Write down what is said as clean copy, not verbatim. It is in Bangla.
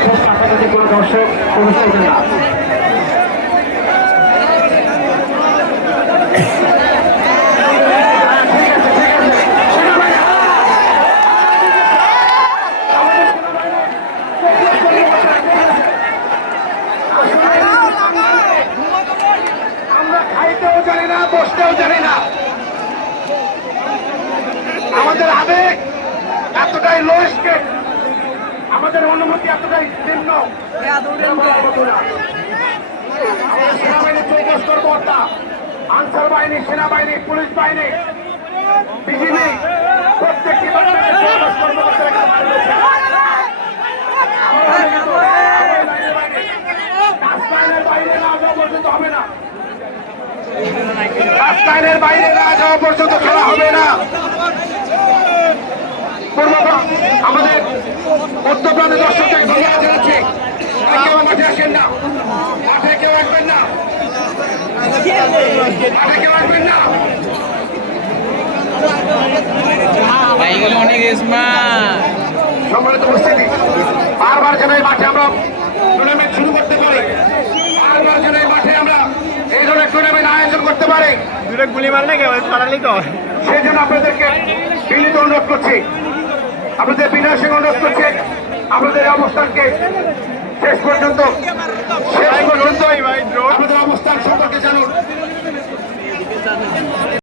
কাছাকাছি কোনো দর্শক প্রবেশ করবেন না। আমরা খাইতেও জানি না, বসতেও জানি না। আমাদের আবেগ এতটাই লো স্কেল, আমাদের অনুমতি এতটাই নিম্ন। সেনাবাহিনী 24 কর্তা, আনসার বাহিনী, সেনাবাহিনী, পুলিশ বাহিনী, বিজিবি, প্রত্যেকটি বাইরে না যাওয়া পর্যন্ত হবে না, রাস্তায়নের বাইরে না যাওয়া পর্যন্ত খেলা হবে না। আমাদের মধ্যপ্রান্তে দর্শকদের ধন্যবাদ জানাচ্ছি। কেউ মাঠে আসেন না, মাঠে কেউ আসবেন না, মাঠে কেউ আসবেন না। সম্মানিত উপস্থিতি, বারবার যেন এই মাঠে আমরা টুর্নামেন্ট শুরু করতে পারি, বারবার যেন এই মাঠে আমরা এই ধরনের টুর্নামেন্ট আয়োজন করতে পারি, সেই জন্য আপনাদেরকে বিনীত অনুরোধ করছি, আপনাদের বিনয় সিং অনুরোধ করছে আপনাদের অবস্থানকে শেষ পর্যন্ত আপনাদের অবস্থান সম্পর্কে জানুন।